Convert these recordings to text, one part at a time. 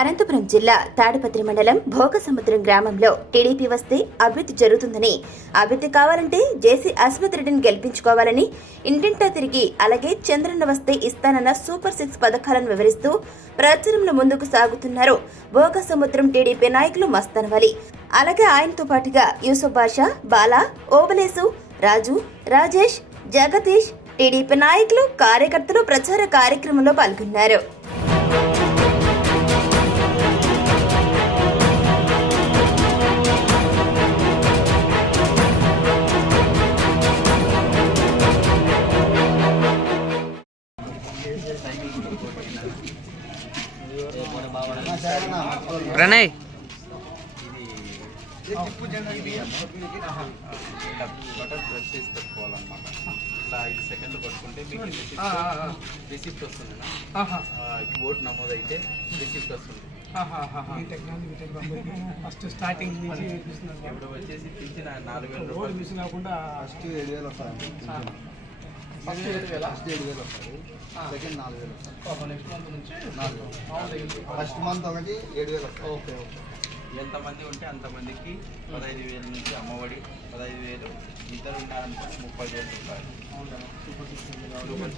అనంతపురం జిల్లా తాడిపత్రి మండలం భోగసముద్రం గ్రామంలో టీడీపీ వస్తే అభివృద్ధి జరుగుతుందని, అభివృద్ధి కావాలంటే జేసీ అస్మత్ రెడ్డిని గెలిపించుకోవాలని, ఇంటింటా తిరిగి అలాగే చంద్రన్న వస్తే ఇస్తానన్న సూపర్ 6 పథకాలను వివరిస్తూ ప్రచారంలో ముందుకు సాగుతున్నారు భోగసముద్రం టీడీపీ నాయకులు మస్తాన్ వలి. అలాగే ఆయనతో పాటుగా యూసుఫ్ బాషా, బాలా, ఓబలేసు, రాజు, రాజేష్, జగదీష్, టీడీపీ నాయకులు, కార్యకర్తలు ప్రచార కార్యక్రమంలో పాల్గొన్నారు. ప్రణయ్ పెట్టుకోవాలన్నమాట. ఇట్లా 5 సెకండ్లు పట్టుకుంటే మీకు రిసిప్ట్ వస్తుంది. ఓటు నమోదైతే రిసిప్ట్ వస్తుంది. ఫస్ట్ స్టార్టింగ్ నుంచి ఇప్పుడు వచ్చేసి పింఛన్ 4,000 రూపాయలు మిస్ కాకుండా ఫస్ట్ 7,000 వస్తుంది. ఫస్ట్ 7,000 వస్తుంది, సెకండ్ 4,000 వస్తుంది. నెక్స్ట్ మంత్ నుంచి 4,000 ఫస్ట్ మంత్ ఒకటి 7,000 వస్తుంది. ఓకే. ఎంతమంది ఉంటే అంతమందికి 15,000 నుంచి అమ్మఒడి 15,000, ఇద్దరు ఉన్నారంటే 30,000 రూపాయలు. 1,500 రూపాయలు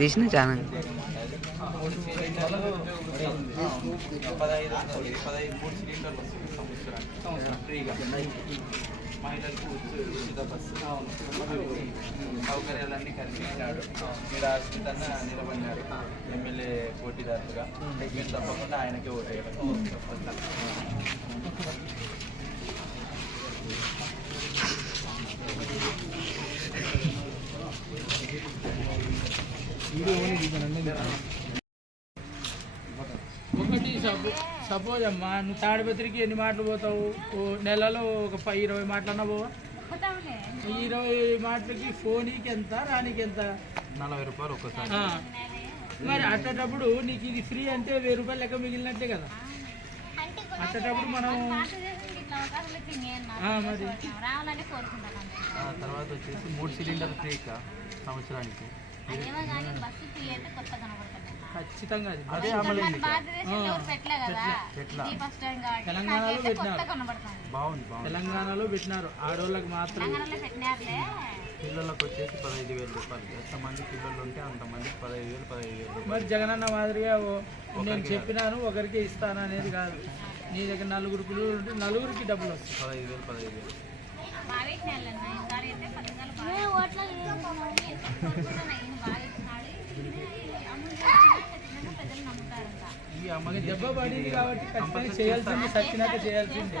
తీసిన చాలా 15 3 సిలిండర్లు వస్తుంది సంవత్సరానికి ఫ్రీగా. మహిళలకు ఉచిత బస్సు సౌకర్యాలన్నీ కల్పించాడు. మీరు ఆశ్రితంగా నిలబడినారు ఎమ్మెల్యే పోటీదారులుగా. మీరు తప్పకుండా ఆయనకే ఓటేయడం. ఒకటి సపోజ్ అమ్మా, నువ్వు తాడిపత్రికి ఎన్ని మాటలు పోతావు? నెలలో ఒక 20 మాటలన్నా పోవా? 20 మాటలకి ఫోనీకి ఎంత, రానికి ఎంత? 40 రూపాయలు ఒక్కసారి. మరి అట్టేటప్పుడు నీకు ఇది ఫ్రీ అంటే 1,000 రూపాయలు లెక్క మిగిలినట్టే కదా. అట్టేటప్పుడు మనం మరి తర్వాత వచ్చేసి 3 సిలిండర్లు ఫ్రీ సంవత్సరానికి. ఖచ్చితంగా అది అదే అమలైంది. తెలంగాణలో పెట్టినారు. బాగుంది. తెలంగాణలో పెట్టినారు ఆడవాళ్ళకి మాత్రం. పిల్లలకు వచ్చేసి 15,000 రూపాయలు. ఎంతమంది పిల్లలు ఉంటే అంతమందికి 15,000 మరి జగనన్న మాదిరిగా నేను చెప్పినాను ఒకరికి ఇస్తాను అనేది కాదు. నీ దగ్గర 4 పిల్లలు ఉంటే 4కి డబ్బులు వస్తాయి. 15,000. ఈ అమ్మకి దెబ్బ పడింది కాబట్టి ఖచ్చితంగా చేయాల్సింది, సచ్చినాక చేయాల్సింది.